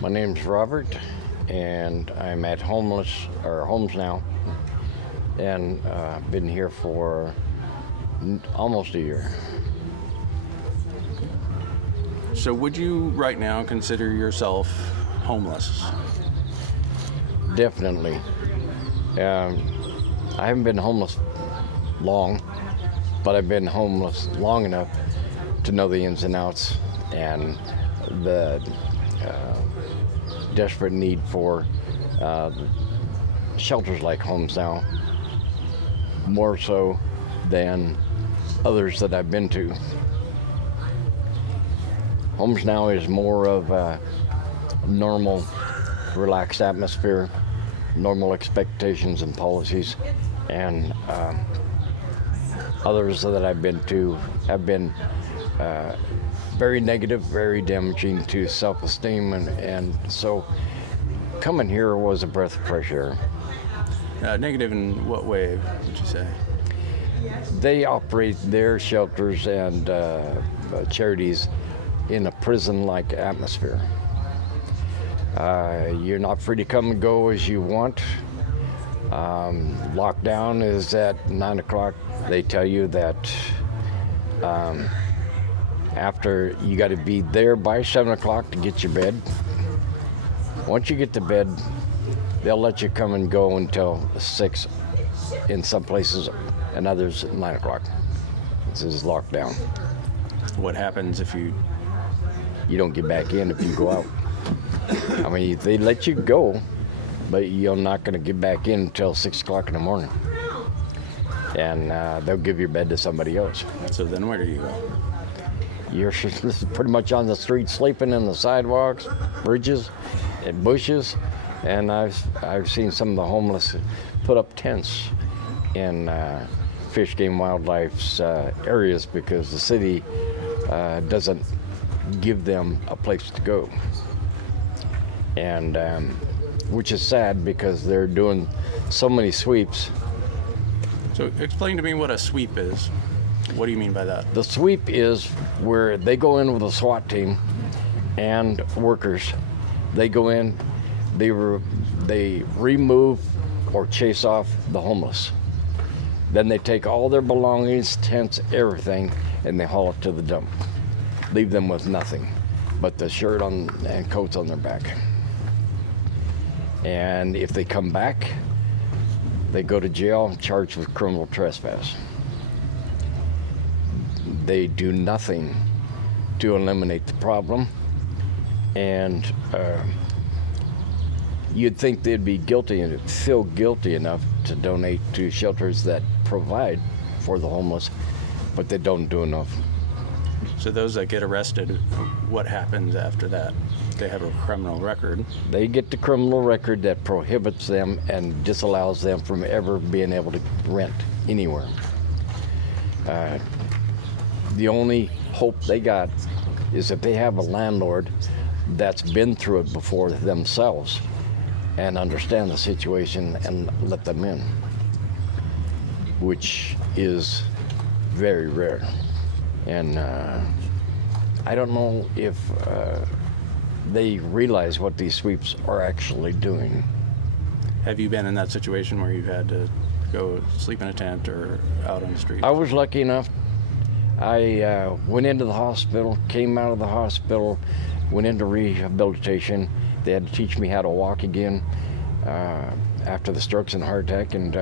My name's Robert, and I'm at HomesNOW, and been here for almost a year. So would you right now consider yourself homeless? Definitely. I haven't been homeless long, but I've been homeless long enough to know the ins and outs and the desperate need for shelters like HomesNOW, more so than others that I've been to. HomesNOW is more of a normal, relaxed atmosphere, normal expectations and policies, and others that I've been to have been very negative, very damaging to self-esteem, and so coming here was a breath of fresh air. Negative in what way would you say? They operate their shelters and charities in a prison-like atmosphere. You're not free to come and go as you want. Lockdown is at 9 o'clock. They tell you that after you got to be there by 7 o'clock to get your bed. Once you get to bed, they'll let you come and go until 6 in some places, and others at 9 o'clock. This is locked down. What happens if you don't get back in if you go out? I mean, they let you go, but you're not going to get back in until 6 o'clock in the morning. And they'll give your bed to somebody else. So then where do you go? You're pretty much on the street, sleeping in the sidewalks, bridges, and bushes. And I've seen some of the homeless put up tents in Fish, Game, Wildlife's areas because the city doesn't give them a place to go. And which is sad because they're doing so many sweeps. So explain to me what a sweep is. What do you mean by that? The sweep is where they go in with a SWAT team and workers. They go in, they remove or chase off the homeless. Then they take all their belongings, tents, everything, and they haul it to the dump. Leave them with nothing but the shirt on and coats on their back. And if they come back, they go to jail charged with criminal trespass. They do nothing to eliminate the problem, and you'd think they'd be guilty and feel guilty enough to donate to shelters that provide for the homeless, but they don't do enough. So those that get arrested, what happens after that? They have a criminal record. They get the criminal record that prohibits them and disallows them from ever being able to rent anywhere. The only hope they got is if they have a landlord that's been through it before themselves and understand the situation and let them in, which is very rare. And I don't know if they realize what these sweeps are actually doing. Have you been in that situation where you've had to go sleep in a tent or out on the street? I was lucky enough. I went into the hospital, came out of the hospital, went into rehabilitation. They had to teach me how to walk again after the strokes and heart attack, and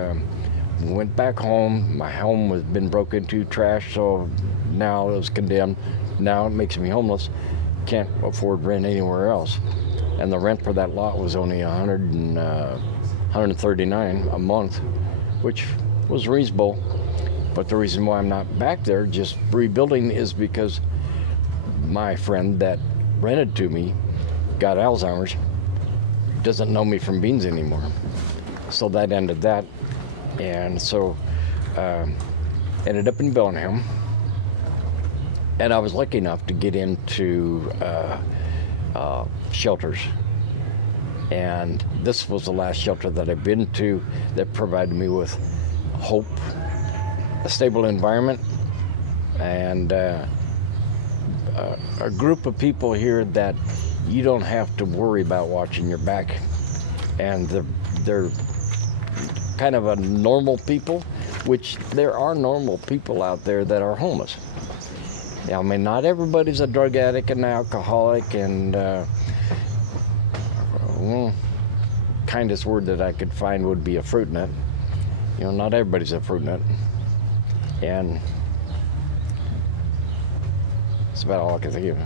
went back home. My home was been broken into, trash, so now it was condemned. Now it makes me homeless. Can't afford rent anywhere else. And the rent for that lot was only $139 a month, which was reasonable. But the reason why I'm not back there just rebuilding is because my friend that rented to me got Alzheimer's, doesn't know me from beans anymore. So that ended that. And so ended up in Bellingham. And I was lucky enough to get into shelters. And this was the last shelter that I've been to that provided me with hope, a stable environment, and a group of people here that you don't have to worry about watching your back. And they're kind of a normal people, which there are normal people out there that are homeless. I mean, not everybody's a drug addict and alcoholic, and kindest word that I could find would be a fruit nut. You know, not everybody's a fruit nut. And that's about all I can think of.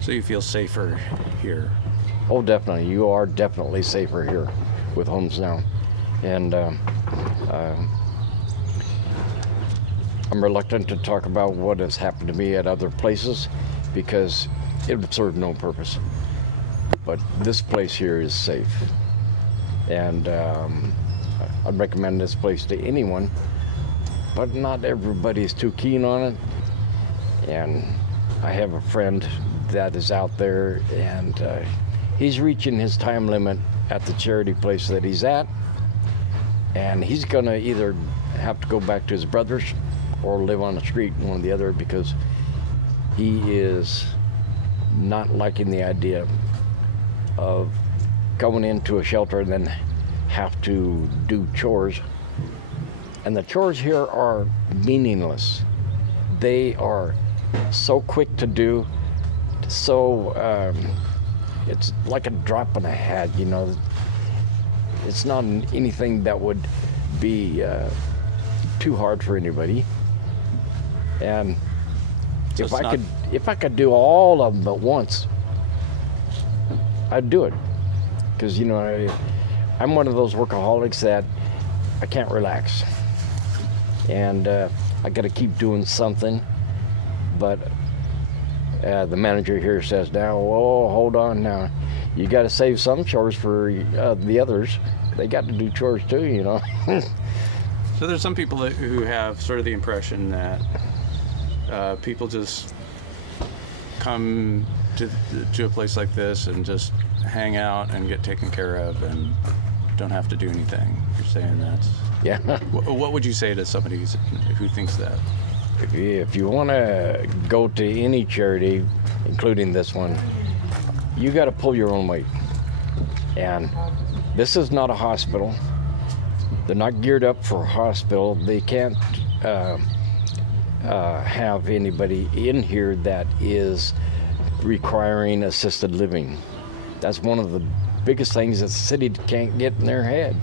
So you feel safer here? Oh, definitely. You are definitely safer here with HomesNOW. And I'm reluctant to talk about what has happened to me at other places because it would serve no purpose. But this place here is safe. And I'd recommend this place to anyone, but not everybody's too keen on it. And I have a friend that is out there, and he's reaching his time limit at the charity place that he's at, and he's gonna either have to go back to his brother's or live on the street, one or the other, because he is not liking the idea of going into a shelter and then have to do chores. And the chores here are meaningless. They are so quick to do, so it's like a drop in a hat, you know. It's not anything that would be too hard for anybody. And So if I could do all of them at once, I'd do it. Because, you know, I'm one of those workaholics that I can't relax. And I got to keep doing something. But the manager here says, now, oh, hold on now. You got to save some chores for the others. They got to do chores too, you know. So there's some people who have sort of the impression that people just come to a place like this and just hang out and get taken care of and don't have to do anything. You're saying that? Yeah. What would you say to somebody who thinks that? If you want to go to any charity, including this one, you got to pull your own weight. And this is not a hospital. They're not geared up for a hospital. They can't have anybody in here that is requiring assisted living. That's one of the biggest things that the city can't get in their head.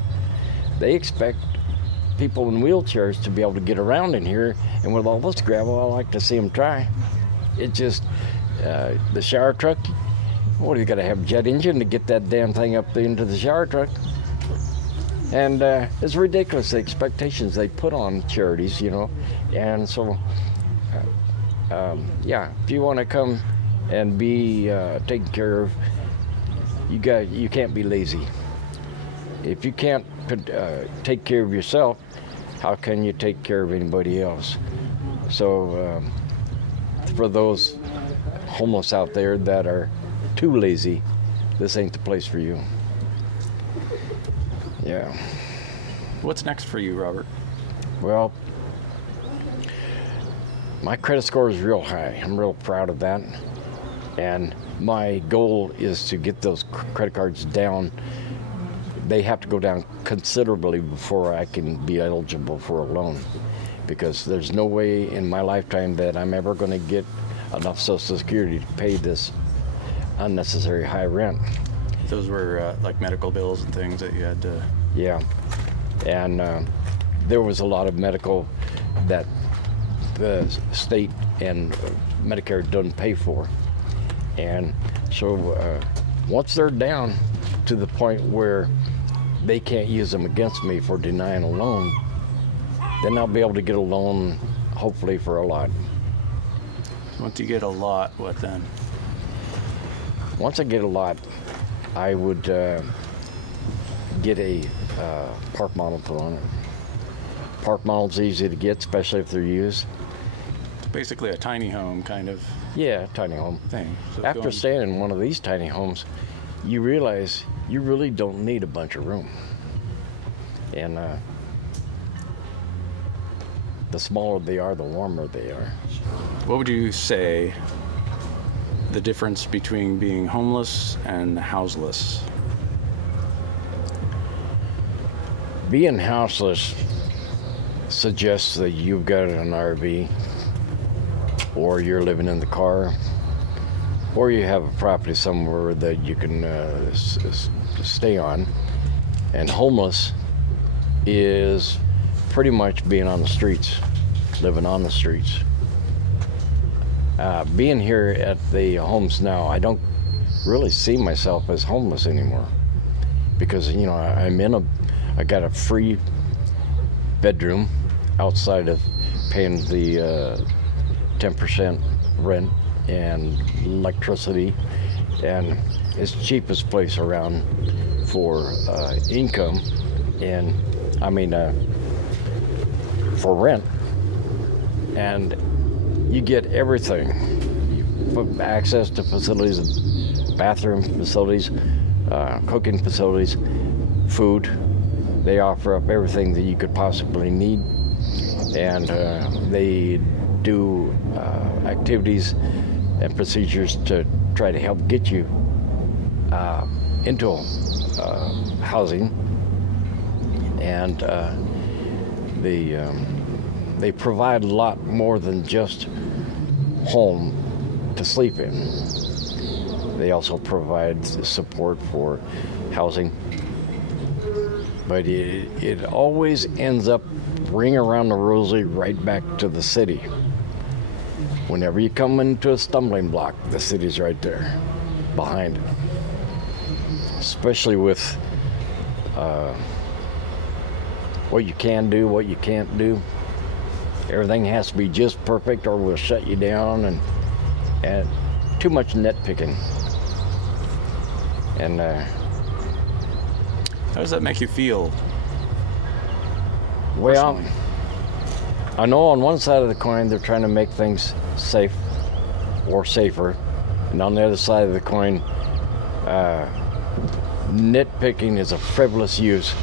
They expect people in wheelchairs to be able to get around in here, and with all this gravel, I like to see them try. It just, the shower truck, what, you gotta have a jet engine to get that damn thing up into the shower truck. And it's ridiculous, the expectations they put on charities, you know. And so, yeah, if you want to come and be taken care of, you can't be lazy. If you can't take care of yourself, how can you take care of anybody else? So, for those homeless out there that are too lazy, this ain't the place for you. Yeah. What's next for you, Robert? Well, my credit score is real high. I'm real proud of that. And my goal is to get those credit cards down. They have to go down considerably before I can be eligible for a loan, because there's no way in my lifetime that I'm ever going to get enough Social Security to pay this unnecessary high rent. Those were like medical bills and things that you had to... Yeah, and there was a lot of medical that the state and Medicare doesn't pay for. And so once they're down to the point where they can't use them against me for denying a loan, then I'll be able to get a loan, hopefully for a lot. Once you get a lot, what then? Once I get a lot, I would get a park model put on it. Park model's easy to get, especially if they're used. Basically a tiny home kind of... Yeah, tiny home. Thing. So After staying in one of these tiny homes, you realize you really don't need a bunch of room. And the smaller they are, the warmer they are. What would you say the difference between being homeless and houseless? Being houseless suggests that you've got an RV, or you're living in the car, or you have a property somewhere that you can stay on. And homeless is pretty much being on the streets, living on the streets. Being here at the Homes Now, I don't really see myself as homeless anymore, because I got a free bedroom outside of paying the 10% rent and electricity, and it's the cheapest place around for income, and for rent. And you get everything. You have access to facilities, bathroom facilities, cooking facilities, food. They offer up everything that you could possibly need, and they do activities and procedures to try to help get you into housing, and they provide a lot more than just home to sleep in. They also provide support for housing, but it always ends up ring around the rosy right back to the city. Whenever you come into a stumbling block, the city's right there behind it. Especially with what you can do, what you can't do. Everything has to be just perfect or we'll shut you down, and too much nitpicking. And how does that make you feel? Well, personally? I know on one side of the coin they're trying to make things safe or safer, and on the other side of the coin, nitpicking is a frivolous use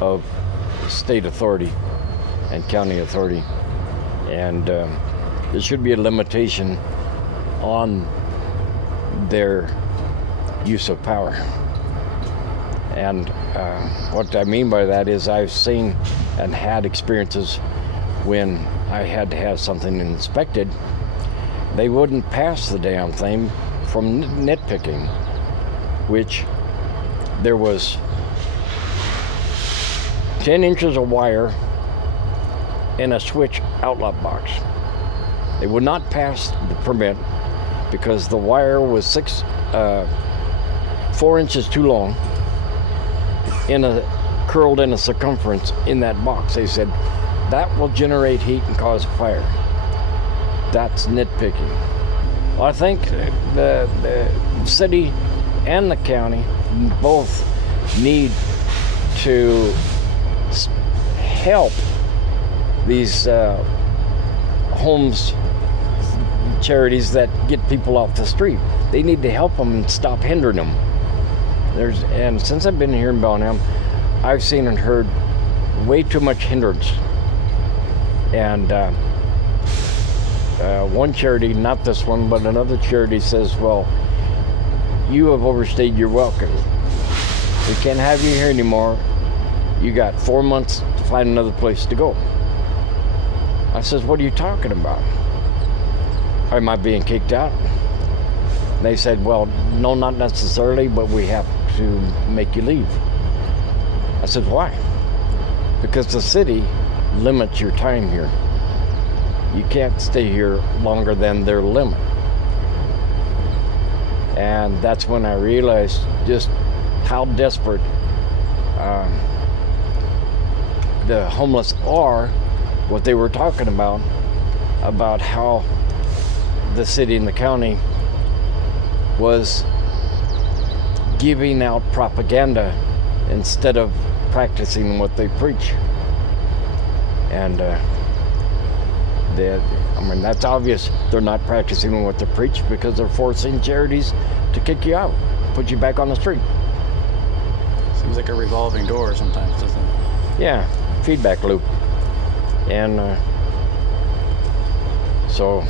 of state authority and county authority, and there should be a limitation on their use of power. And what I mean by that is I've seen and had experiences when I had to have something inspected. They wouldn't pass the damn thing from nitpicking, which there was 10 inches of wire in a switch outlet box. They would not pass the permit because the wire was 4 inches too long, curled in a circumference in that box. They said that will generate heat and cause a fire. That's nitpicking. Well, I think the city and the county both need to help these homes charities that get people off the street. They need to help them and stop hindering them. And since I've been here in Bellingham, I've seen and heard way too much hindrance. And one charity, not this one, but another charity says, well, you have overstayed your welcome. We can't have you here anymore. You got 4 months to find another place to go. I says, what are you talking about? Am I being kicked out? They said, well, no, not necessarily, but we have to make you leave. I said, why? Because the city limits your time here. You can't stay here longer than their limit. And that's when I realized just how desperate the homeless are, what they were talking about how the city and the county was giving out propaganda instead of practicing what they preach. And that's obvious. They're not practicing what they preach because they're forcing charities to kick you out, put you back on the street. Seems like a revolving door sometimes, doesn't it? Yeah, feedback loop. And so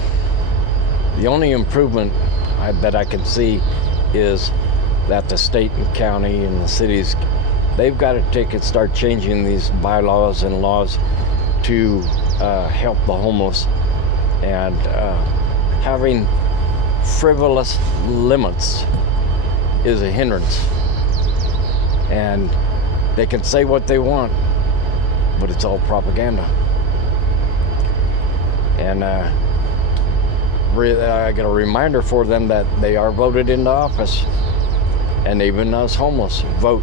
the only improvement that I can see is that the state and county and the cities, they've got to take and start changing these bylaws and laws to help the homeless, and having frivolous limits is a hindrance. And they can say what they want, but it's all propaganda. And I got a reminder for them that they are voted into office, and even us homeless vote